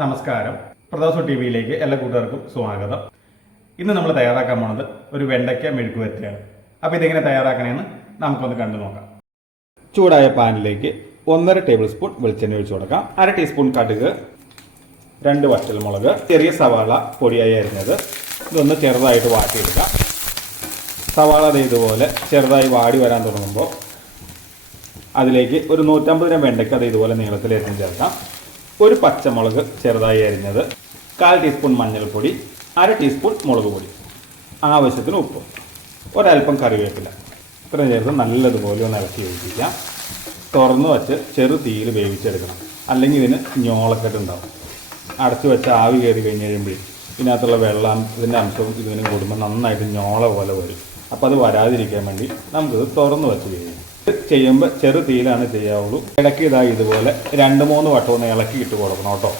നമസ്കാരം. പ്രദോഷ ടി വിയിലേക്ക് എല്ലാ കൂട്ടുകാർക്കും സ്വാഗതം. ഇന്ന് നമ്മൾ തയ്യാറാക്കാൻ പോണത് ഒരു വെണ്ടയ്ക്ക മെഴുക്കുവരട്ടിയാണ് അപ്പോൾ ഇതെങ്ങനെ തയ്യാറാക്കണമെന്ന് നമുക്കൊന്ന് കണ്ടു നോക്കാം. ചൂടായ പാനിലേക്ക് ഒന്നര ടേബിൾ സ്പൂൺ വെളിച്ചെണ്ണ ഒഴിച്ചു കൊടുക്കാം. അര ടീസ്പൂൺ കടുക് രണ്ട് വറ്റൽമുളക് ചെറിയ സവാള പൊടിയായി അരിഞ്ഞത്. ഇതൊന്ന് ചെറുതായിട്ട് വാട്ടിയെടുക്കാം. സവാള അത് ഇതുപോലെ ചെറുതായി വാടി വരാൻ തുടങ്ങുമ്പോൾ അതിലേക്ക് ഒരു നൂറ്റമ്പത് ഗ്രാം വെണ്ടയ്ക്ക അത് ഇതുപോലെ നീളത്തിൽ അരിഞ്ഞ് ചേർക്കാം. ഒരു പച്ചമുളക് ചെറുതായി അരിഞ്ഞത് കാൽ ടീസ്പൂൺ മഞ്ഞൾപ്പൊടി അര ടീസ്പൂൺ മുളക് പൊടി. ആവശ്യത്തിന് ഉപ്പ്. ഒരൽപ്പം കറിവേപ്പില. ഇത്രയും ചേർത്ത് നല്ലതുപോലെ ഒന്ന് ഇളക്കി വേവിപ്പിക്കാം തുറന്ന് വച്ച് ചെറു തീയിൽ വേവിച്ചെടുക്കണം. അല്ലെങ്കിൽ ഇതിന് ഞോളക്കെട്ട് ഉണ്ടാവും. അടച്ചു വെച്ച് ആവി കയറി കഴിഞ്ഞ് കഴിയുമ്പോഴേ ഇതിനകത്തുള്ള വെള്ളം ഇതിന്റെ അംശവും ഇതിനും കൂടുമ്പോൾ നന്നായിട്ട് ഞോള പോലെ വരും. അപ്പോൾ അത് വരാതിരിക്കാൻ വേണ്ടി നമുക്കിത് തുറന്ന് വെച്ച് ഇത് ചെയ്യുമ്പോൾ ചെറു തീയിലാണ് ചെയ്യാവുള്ളൂ. ഇടയ്ക്ക് ഇതായി ഇതുപോലെ രണ്ട് മൂന്ന് വട്ടം ഒന്ന് ഇളക്കി ഇട്ട് കൊടുക്കണം കേട്ടോ.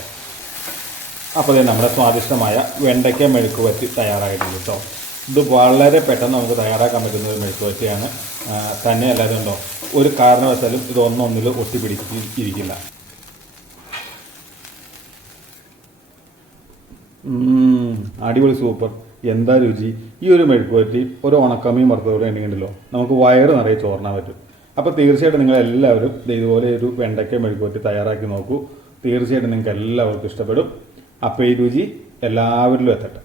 അപ്പോൾ ഇത് നമ്മുടെ സ്വാദിഷ്ടമായ വെണ്ടയ്ക്ക മെഴുക്ക് വറ്റി തയ്യാറായിട്ടുണ്ട് കേട്ടോ. ഇത് വളരെ പെട്ടെന്ന് നമുക്ക് തയ്യാറാക്കാൻ പറ്റുന്ന ഒരു മെഴുക്ക് വറ്റിയാണ്. തന്നെ അല്ലാതെ ഉണ്ടോ? ഒരു കാരണവശാലും ഇതൊന്നൊന്നിൽ ഒട്ടിപ്പിടിച്ച് ഇരിക്കില്ല. അടിപൊളി സൂപ്പർ. എന്താ രുചി? ഈ ഒരു മെഴുക്ക് പറ്റി ഒരു ഉണക്കമ്മയും വറുത്തതോടെ ഉണ്ടെങ്കിലോ നമുക്ക് വയറ് നിറയെ ചോറിനാൻ പറ്റും. അപ്പോൾ തീർച്ചയായിട്ടും നിങ്ങൾ എല്ലാവരും ഇതുപോലെ ഒരു വെണ്ടയ്ക്ക മെഴുക്ക് തയ്യാറാക്കി നോക്കൂ. തീർച്ചയായിട്ടും നിങ്ങൾക്ക് എല്ലാവർക്കും ഇഷ്ടപ്പെടും. അപ്പോൾ ഈ രുചി എല്ലാവരിലും എത്തട്ടെ.